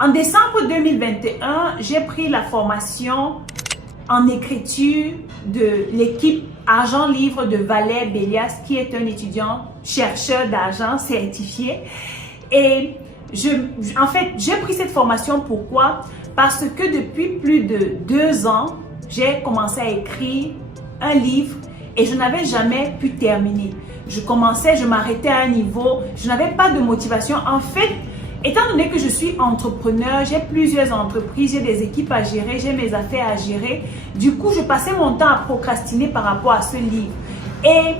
En décembre 2021, j'ai pris la formation en écriture de l'équipe Argent Livre de Valère Bélias, qui est un étudiant chercheur d'argent certifié. Et en fait, j'ai pris cette formation pourquoi? Parce que depuis plus de 2 ans, j'ai commencé à écrire un livre et je n'avais jamais pu terminer. Je commençais, je m'arrêtais à un niveau, je n'avais pas de motivation. En fait, étant donné que je suis entrepreneur, j'ai plusieurs entreprises, j'ai des équipes à gérer, j'ai mes affaires à gérer. Du coup, je passais mon temps à procrastiner par rapport à ce livre. Et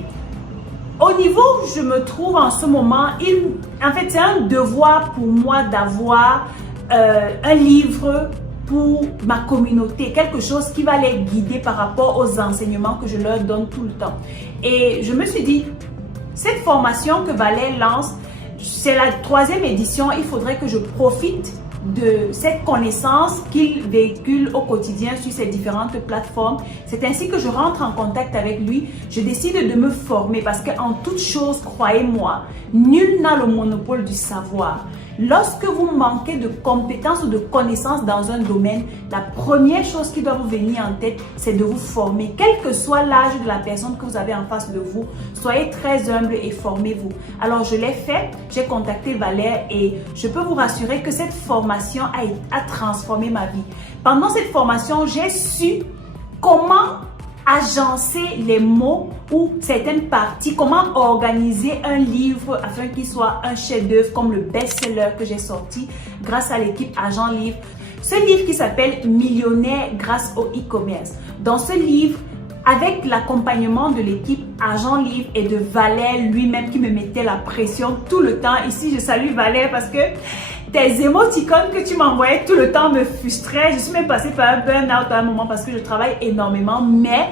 au niveau où je me trouve en ce moment, en fait, c'est un devoir pour moi d'avoir un livre pour ma communauté, quelque chose qui va les guider par rapport aux enseignements que je leur donne tout le temps. Et je me suis dit, cette formation que Valère lance, c'est la 3e édition, il faudrait que je profite de cette connaissance qu'il véhicule au quotidien sur ces différentes plateformes. C'est ainsi que je rentre en contact avec lui. Je décide de me former parce qu'en toute chose, croyez-moi, nul n'a le monopole du savoir. Lorsque vous manquez de compétences ou de connaissances dans un domaine, la première chose qui doit vous venir en tête, c'est de vous former. Quel que soit l'âge de la personne que vous avez en face de vous, soyez très humble et formez-vous. Alors, je l'ai fait, j'ai contacté Valère et je peux vous rassurer que cette formation a transformé ma vie. Pendant cette formation, j'ai su comment agencer les mots ou certaines parties, comment organiser un livre afin qu'il soit un chef-d'œuvre comme le best-seller que j'ai sorti grâce à l'équipe Agent Livre. Ce livre qui s'appelle Millionnaire grâce au e-commerce. Dans ce livre, avec l'accompagnement de l'équipe Agent Livre et de Valère lui-même qui me mettait la pression tout le temps. Ici, je salue Valère parce que tes émoticônes que tu m'envoyais tout le temps me frustraient. Je suis même passée par un burn-out à un moment parce que je travaille énormément. Mais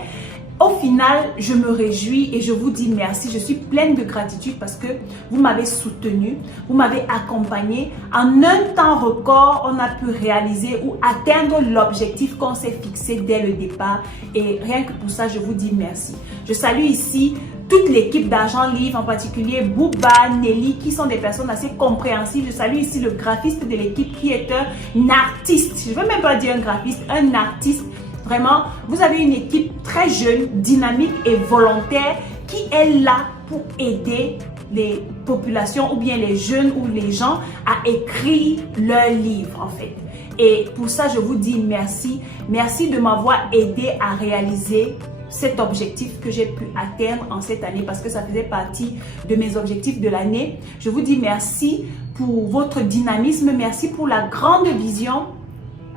au final, je me réjouis et je vous dis merci. Je suis pleine de gratitude parce que vous m'avez soutenu, vous m'avez accompagné. En un temps record, on a pu réaliser ou atteindre l'objectif qu'on s'est fixé dès le départ. Et rien que pour ça, je vous dis merci. Je salue ici toute l'équipe d'Argent Livre, en particulier Bouba, Nelly, qui sont des personnes assez compréhensives. Je salue ici le graphiste de l'équipe qui est un artiste. Je ne veux même pas dire un graphiste, un artiste. Vraiment, vous avez une équipe très jeune, dynamique et volontaire qui est là pour aider les populations ou bien les jeunes ou les gens à écrire leurs livres en fait. Et pour ça, je vous dis merci. Merci de m'avoir aidé à réaliser cet objectif que j'ai pu atteindre en cette année parce que ça faisait partie de mes objectifs de l'année. Je vous dis merci pour votre dynamisme, merci pour la grande vision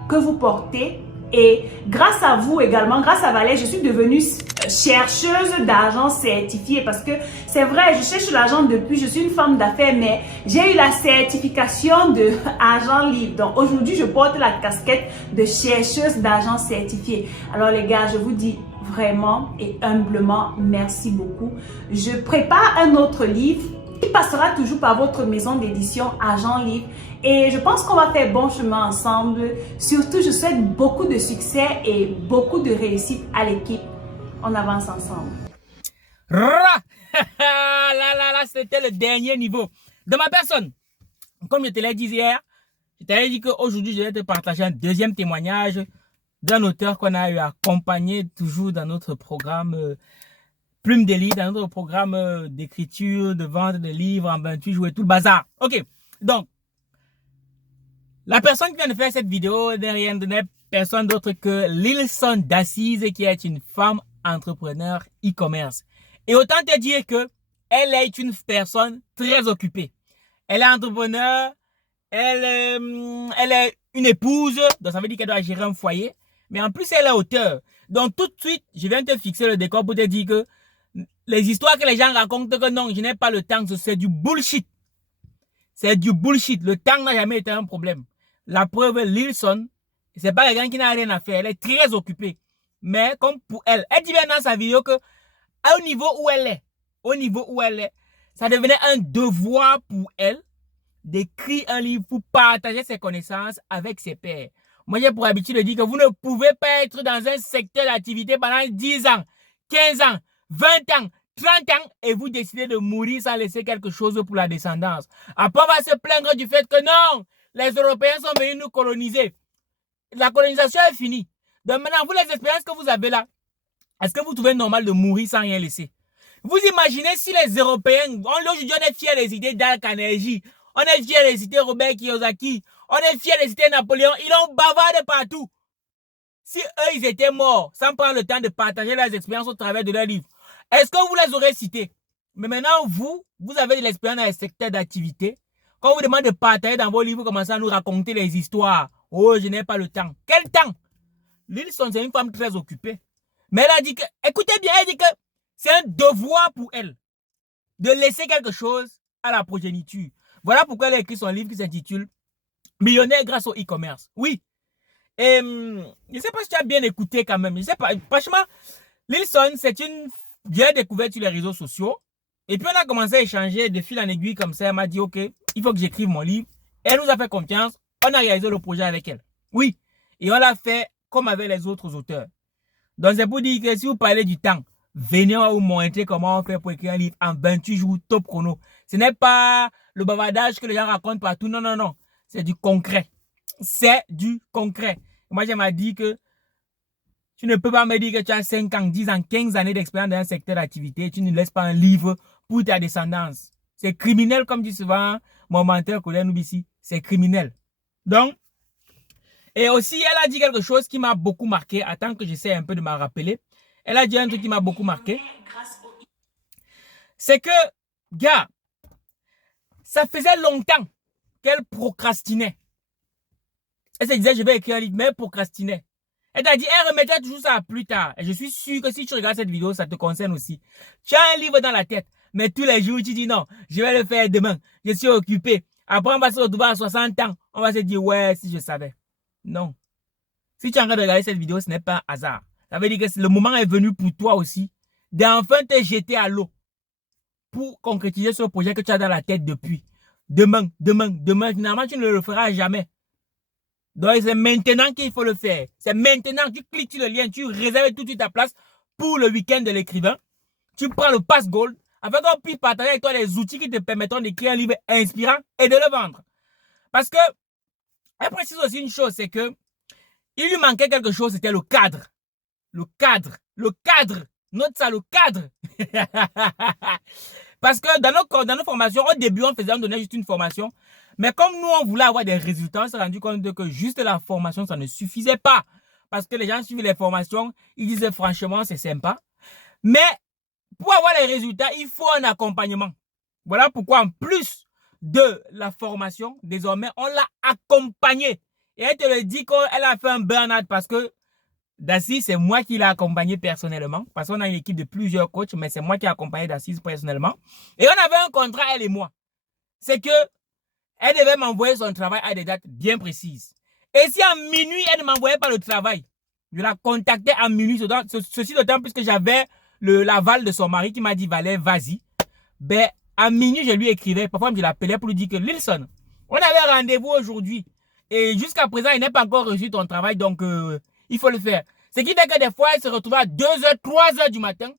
que vous portez. Et grâce à vous également, grâce à Valère, je suis devenue chercheuse d'argent certifiée parce que c'est vrai, je cherche l'argent depuis, je suis une femme d'affaires, mais j'ai eu la certification de Argent Livre. Donc aujourd'hui, je porte la casquette de chercheuse d'argent certifiée. Alors les gars, je vous dis vraiment et humblement merci beaucoup. Je prépare un autre livre qui passera toujours par votre maison d'édition Agent Livre. Et je pense qu'on va faire bon chemin ensemble. Surtout, je souhaite beaucoup de succès et beaucoup de réussite à l'équipe. On avance ensemble. Là, c'était le dernier niveau de ma personne. Comme je te l'ai dit hier, je t'avais dit qu'aujourd'hui, je vais te partager un deuxième témoignage d'un auteur qu'on a eu accompagné toujours dans notre programme Plume d'élite, dans notre programme d'écriture, de vente de livres en 28 jours et tout le bazar. Ok, donc, la personne qui vient de faire cette vidéo n'est rien de personne d'autre que Lilson d'Assise, qui est une femme entrepreneur e-commerce. Et autant te dire que elle est une personne très occupée. Elle est entrepreneur, elle est une épouse, donc ça veut dire qu'elle doit gérer un foyer, mais en plus elle est auteure. Donc tout de suite, je viens te fixer le décor pour te dire que les histoires que les gens racontent que non, je n'ai pas le temps, c'est du bullshit. C'est du bullshit. Le temps n'a jamais été un problème. La preuve, Lilson, c'est pas quelqu'un qui n'a rien à faire. Elle est très occupée. Mais comme pour elle, elle dit bien dans sa vidéo que au niveau où elle est, ça devenait un devoir pour elle d'écrire un livre pour partager ses connaissances avec ses pairs. Moi, j'ai pour habitude de dire que vous ne pouvez pas être dans un secteur d'activité pendant 10 ans, 15 ans, 20 ans, 30 ans et vous décidez de mourir sans laisser quelque chose pour la descendance. Après, on va se plaindre du fait que non, les Européens sont venus nous coloniser. La colonisation est finie. Donc maintenant, vous, les expériences que vous avez là, est-ce que vous trouvez normal de mourir sans rien laisser? Vous imaginez si les Européens, aujourd'hui on est fiers de citer Dark Energy, on est fiers de citer Robert Kiyosaki, on est fiers de citer Napoléon, ils ont bavardé partout. Si eux, ils étaient morts, sans prendre le temps de partager leurs expériences au travers de leurs livres, est-ce que vous les aurez cités? Mais maintenant, vous avez de l'expérience dans les secteurs d'activité. Quand on vous demande de partager dans vos livres, vous commencez à nous raconter les histoires. Oh, je n'ai pas le temps. Quel temps? Lilson, c'est une femme très occupée. Mais elle a dit que, écoutez bien, elle dit que c'est un devoir pour elle de laisser quelque chose à la progéniture. Voilà pourquoi elle a écrit son livre qui s'intitule Millionnaire grâce au e-commerce. Oui. Et je ne sais pas si tu as bien écouté quand même. Je sais pas. Franchement, Lilson, c'est une vieille découverte sur les réseaux sociaux. Et puis on a commencé à échanger de fil en aiguille comme ça. Elle m'a dit, OK, il faut que j'écrive mon livre. Elle nous a fait confiance. On a réalisé le projet avec elle. Oui. Et on l'a fait comme avec les autres auteurs. Donc c'est pour dire que si vous parlez du temps, venez vous montrer comment on fait pour écrire un livre en 28 jours top chrono. Ce n'est pas le bavardage que les gens racontent partout. Non, non, non. C'est du concret. C'est du concret. Moi, je m'a dit que tu ne peux pas me dire que tu as 5 ans, 10 ans, 15 années d'expérience dans un secteur d'activité et tu ne laisses pas un livre pour ta descendance. C'est criminel, comme dit souvent mon menteur Colin Noubissi. C'est criminel. Donc, et aussi, elle a dit quelque chose qui m'a beaucoup marqué. Attends que j'essaie un peu de m'en rappeler. Elle a dit un truc qui m'a beaucoup marqué. C'est que, gars, ça faisait longtemps qu'elle procrastinait. Elle se disait, je vais écrire un livre, mais elle procrastinait. Elle t'a dit, elle remettait toujours ça à plus tard. Et je suis sûr que si tu regardes cette vidéo, ça te concerne aussi. Tu as un livre dans la tête, mais tous les jours, tu dis non, je vais le faire demain. Je suis occupé. Après, on va se retrouver à 60 ans. On va se dire, ouais, si je savais. Non. Si tu es en train de regarder cette vidéo, ce n'est pas un hasard. Ça veut dire que le moment est venu pour toi aussi d'enfin te jeter à l'eau pour concrétiser ce projet que tu as dans la tête depuis. Demain. Finalement, tu ne le feras jamais. Donc, c'est maintenant qu'il faut le faire. C'est maintenant que tu cliques sur le lien, tu réserves tout de suite ta place pour le week-end de l'écrivain. Tu prends le pass gold afin qu'on puisse partager avec toi les outils qui te permettront d'écrire un livre inspirant et de le vendre. Parce que, elle précise aussi une chose, c'est que il lui manquait quelque chose, c'était le cadre. Le cadre. Note ça, le cadre. Parce que dans nos formations, au début, on donnait juste une formation. Mais comme nous, on voulait avoir des résultats, on s'est rendu compte que juste la formation, ça ne suffisait pas. Parce que les gens suivent les formations, ils disaient franchement, c'est sympa. Mais pour avoir les résultats, il faut un accompagnement. Voilà pourquoi, en plus de la formation, désormais, on l'a accompagnée. Et elle te le dit qu'elle a fait un burn-out parce que Dassy, c'est moi qui l'ai accompagné personnellement. Parce qu'on a une équipe de plusieurs coachs, mais c'est moi qui ai accompagné Dassy personnellement. Et on avait un contrat, elle et moi. C'est que elle devait m'envoyer son travail à des dates bien précises. Et si à minuit, elle ne m'envoyait pas le travail, je la contactais à minuit. Ceci d'autant plus que j'avais l'aval de son mari qui m'a dit, Valère, vas-y. Ben, à minuit, je lui écrivais. Parfois, je l'appelais pour lui dire que Lilson, on avait rendez-vous aujourd'hui. Et jusqu'à présent, il n'est pas encore reçu ton travail, donc il faut le faire. Ce qui fait que des fois, elle se retrouvait à 2h, 3h du matin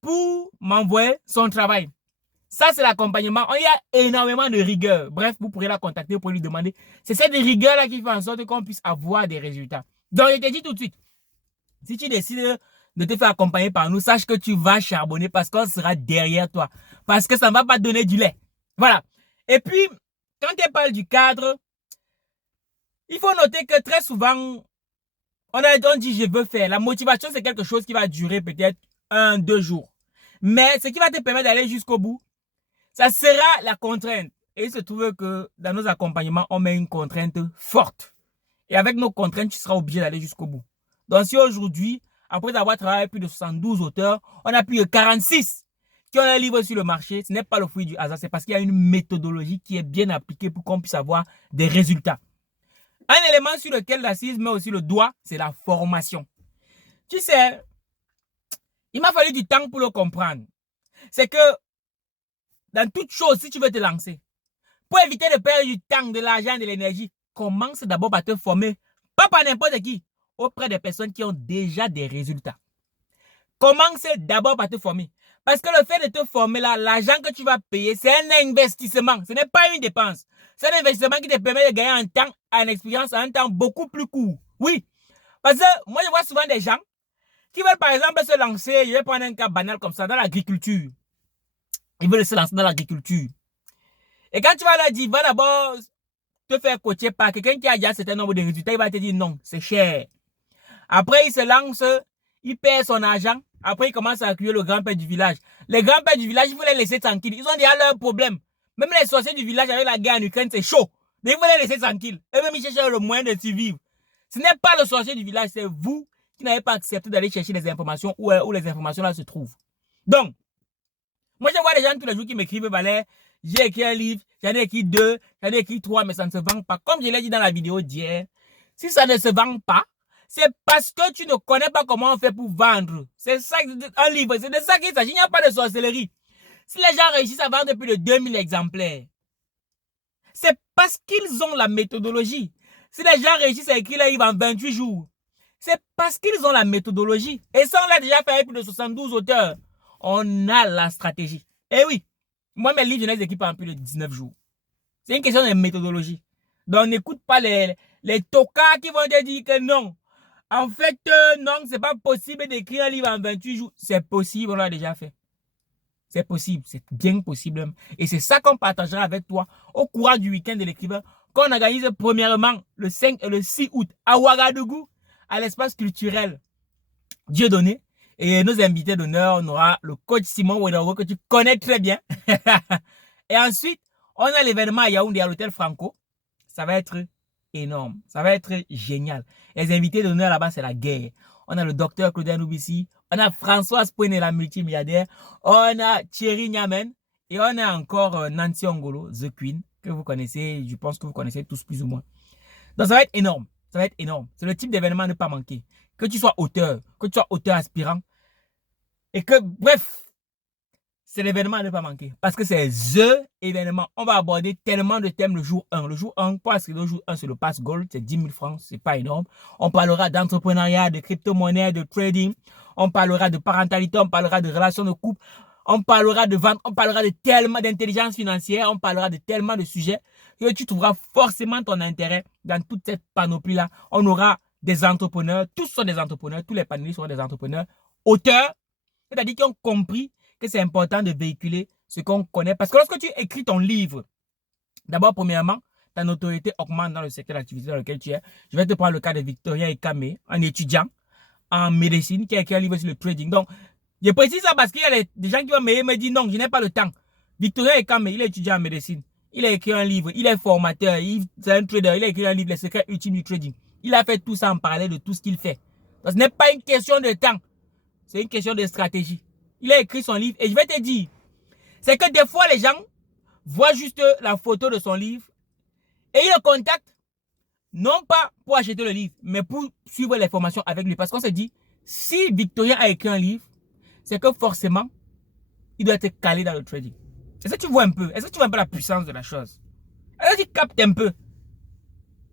pour m'envoyer son travail. Ça, c'est l'accompagnement. Il y a énormément de rigueur. Bref, vous pourrez la contacter pour lui demander. C'est cette rigueur-là qui fait en sorte qu'on puisse avoir des résultats. Donc, je te dis tout de suite, si tu décides de te faire accompagner par nous, sache que tu vas charbonner parce qu'on sera derrière toi. Parce que ça ne va pas te donner du lait. Voilà. Et puis, quand tu parles du cadre, il faut noter que très souvent, on dit je veux faire. La motivation, c'est quelque chose qui va durer peut-être 1-2 jours. Mais ce qui va te permettre d'aller jusqu'au bout, ça sera la contrainte. Et il se trouve que dans nos accompagnements, on met une contrainte forte. Et avec nos contraintes, tu seras obligé d'aller jusqu'au bout. Donc si aujourd'hui, après avoir travaillé avec plus de 72 auteurs, on a plus de 46 qui ont un livre sur le marché, ce n'est pas le fruit du hasard. C'est parce qu'il y a une méthodologie qui est bien appliquée pour qu'on puisse avoir des résultats. Un élément sur lequel l'assise met aussi le doigt, c'est la formation. Tu sais, il m'a fallu du temps pour le comprendre. C'est que dans toute chose, si tu veux te lancer, pour éviter de perdre du temps, de l'argent, de l'énergie, commence d'abord par te former, pas par n'importe qui, auprès des personnes qui ont déjà des résultats. Commence d'abord par te former. Parce que le fait de te former là, l'argent que tu vas payer, c'est un investissement. Ce n'est pas une dépense. C'est un investissement qui te permet de gagner en temps, en expérience, en un temps beaucoup plus court. Oui. Parce que moi, je vois souvent des gens qui veulent, par exemple, se lancer, je vais prendre un cas banal comme ça, dans l'agriculture. Ils veulent se lancer dans l'agriculture. Et quand tu vas leur dire, va d'abord te faire coacher par quelqu'un qui a déjà un certain nombre de résultats, il va te dire non, c'est cher. Après, il se lance, il perd son argent. Après, il commence à accueillir le grand-père du village. Les grands-pères du village, il faut les laisser tranquilles. Ils ont déjà leurs problèmes. Même les sorciers du village avec la guerre en Ukraine, c'est chaud. Mais il faut les laisser tranquilles. Et même ils cherchent le moyen de survivre. Ce n'est pas le sorcier du village, c'est vous qui n'avez pas accepté d'aller chercher des informations où les informations là se trouvent. Donc, moi je vois des gens tous les jours qui m'écrivent, Valère, j'ai écrit un livre, j'en ai écrit 2, j'en ai écrit 3, mais ça ne se vend pas. Comme je l'ai dit dans la vidéo d'hier, si ça ne se vend pas, c'est parce que tu ne connais pas comment on fait pour vendre. C'est ça, un livre, c'est de ça qu'il s'agit, il n'y a pas de sorcellerie. Si les gens réussissent à vendre plus de 2000 exemplaires, c'est parce qu'ils ont la méthodologie. Si les gens réussissent à écrire un livre en 28 jours, c'est parce qu'ils ont la méthodologie. Et ça, on l'a déjà fait avec plus de 72 auteurs. On a la stratégie. Et oui, moi, mes livres, je les équipe en plus de 19 jours. C'est une question de méthodologie. Donc, n'écoute pas les tocards qui vont te dire que non. En fait, non, c'est pas possible d'écrire un livre en 28 jours. C'est possible, on l'a déjà fait. C'est possible, c'est bien possible. Et c'est ça qu'on partagera avec toi au courant du week-end de l'écrivain qu'on organise premièrement le 5 et le 6 août à Ouagadougou, à l'espace culturel Dieudonné. Et nos invités d'honneur, on aura le coach Simon Ouedaogo que tu connais très bien. Et ensuite, on a l'événement à Yaoundé à l'hôtel Franco. Ça va être énorme, ça va être génial. Les invités d'honneur là-bas, c'est la guerre. On a le docteur Claudien Noubissi, on a Françoise Pouene, la multimilliardaire, on a Thierry Niamen et on a encore Nancy Ongolo, The Queen, que vous connaissez, je pense que vous connaissez tous plus ou moins. Donc ça va être énorme, ça va être énorme. C'est le type d'événement à ne pas manquer. Que tu sois auteur aspirant et que, bref, c'est l'événement à ne pas manquer. Parce que c'est THE événement. On va aborder tellement de thèmes le jour 1. Le jour 1, parce que le jour 1, c'est le pass gold. C'est 10 000 francs. C'est pas énorme. On parlera d'entrepreneuriat, de crypto-monnaie, de trading. On parlera de parentalité. On parlera de relations de couple. On parlera de vente. On parlera de tellement d'intelligence financière. On parlera de tellement de sujets que tu trouveras forcément ton intérêt dans toute cette panoplie-là. On aura des entrepreneurs. Tous sont des entrepreneurs. Tous les panélistes seront des entrepreneurs. Auteurs. C'est-à-dire qui ont compris que c'est important de véhiculer ce qu'on connaît. Parce que lorsque tu écris ton livre, d'abord, premièrement, ta notoriété augmente dans le secteur d'activité dans lequel tu es. Je vais te prendre le cas de Victoria Ekame, un étudiant en médecine qui a écrit un livre sur le trading. Donc, je précise ça parce qu'il y a des gens qui vont me dire non, je n'ai pas le temps. Victoria Ekame, il est étudiant en médecine. Il a écrit un livre, il est formateur, c'est un trader, il a écrit un livre, Les secrets ultimes du trading. Il a fait tout ça en parallèle de tout ce qu'il fait. Donc, ce n'est pas une question de temps, c'est une question de stratégie. Il a écrit son livre et je vais te dire, c'est que des fois les gens voient juste la photo de son livre et ils le contactent non pas pour acheter le livre, mais pour suivre les formations avec lui. Parce qu'on se dit, si Victorien a écrit un livre, c'est que forcément, il doit être calé dans le trading. Est-ce que tu vois un peu? Est-ce que tu vois un peu la puissance de la chose? Est-ce que tu captes un peu?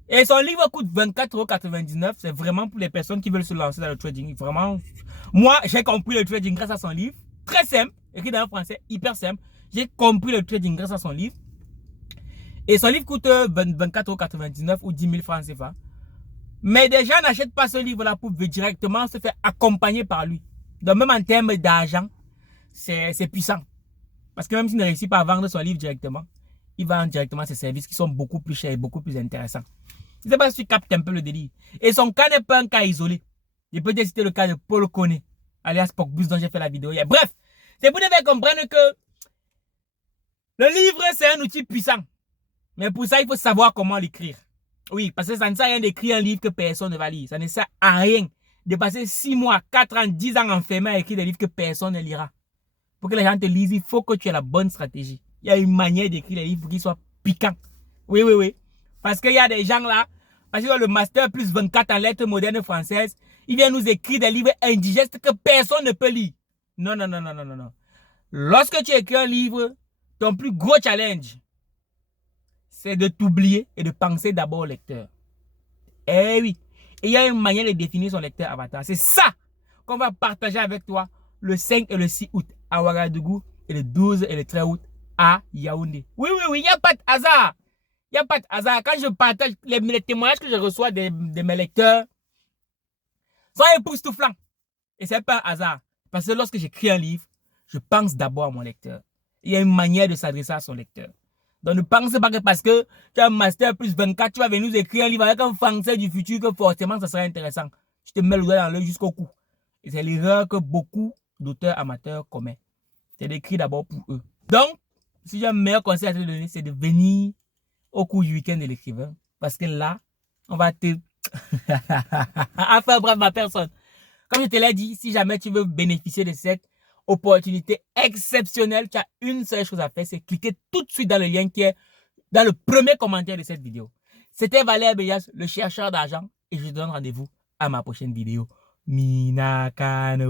Et son livre coûte 24,99 €. C'est vraiment pour les personnes qui veulent se lancer dans le trading. Vraiment, moi, j'ai compris le trading grâce à son livre. Très simple, écrit dans le français, hyper simple. J'ai compris le trading grâce à son livre. Et son livre coûte 24,99 € ou 10 000 francs CFA. Mais des gens n'achètent pas ce livre-là pour directement se faire accompagner par lui. Donc même en termes d'argent, c'est puissant. Parce que même s'il ne réussit pas à vendre son livre directement, il vend directement ses services qui sont beaucoup plus chers et beaucoup plus intéressants. Je ne sais pas si tu captes un peu le délire. Et son cas n'est pas un cas isolé. Je peux te citer le cas de Paul Koné, alias Pokbus, dont j'ai fait la vidéo hier. Bref, c'est pour te faire comprendre que le livre, c'est un outil puissant. Mais pour ça, il faut savoir comment l'écrire. Oui, parce que ça ne sert à rien d'écrire un livre que personne ne va lire. Ça ne sert à rien de passer 6 mois, 4 ans, 10 ans enfermé à écrire des livres que personne ne lira. Pour que les gens te lisent, il faut que tu aies la bonne stratégie. Il y a une manière d'écrire les livres pour qu'ils soient piquants. Oui, oui, oui. Parce qu'il y a des gens là, parce qu'ils ont le master plus 24 en lettres modernes françaises, ils viennent nous écrire des livres indigestes que personne ne peut lire. Non, non, non, non, non, non, non. Lorsque tu écris un livre, ton plus gros challenge, c'est de t'oublier et de penser d'abord au lecteur. Eh oui. Et il y a une manière de définir son lecteur avatar. C'est ça qu'on va partager avec toi le 5 et le 6 août à Ouagadougou et le 12 et le 13 août à Yaoundé. Oui, oui, oui, il n'y a pas de hasard. Il n'y a pas de hasard. Quand je partage les témoignages que je reçois de mes lecteurs, sont époustouflants. Et ce n'est pas un hasard. Parce que lorsque j'écris un livre, je pense d'abord à mon lecteur. Il y a une manière de s'adresser à son lecteur. Donc ne pensez pas que parce que tu as un master plus 24, tu vas venir nous écrire un livre avec un français du futur que forcément ça sera intéressant. Je te mets le doigt dans l'œil jusqu'au cou. Et c'est l'erreur que beaucoup d'auteurs amateurs commettent. C'est d'écrire d'abord pour eux. Donc, si j'ai un meilleur conseil à te donner, c'est de venir au cours du week-end de l'écrivain. Parce que là, on va te... Enfin bref, ma personne. Comme je te l'ai dit, si jamais tu veux bénéficier de cette opportunité exceptionnelle, tu as une seule chose à faire, c'est cliquer tout de suite dans le lien qui est dans le premier commentaire de cette vidéo. C'était Valère Bélias, le chercheur d'argent, et je te donne rendez-vous à ma prochaine vidéo. Minakano.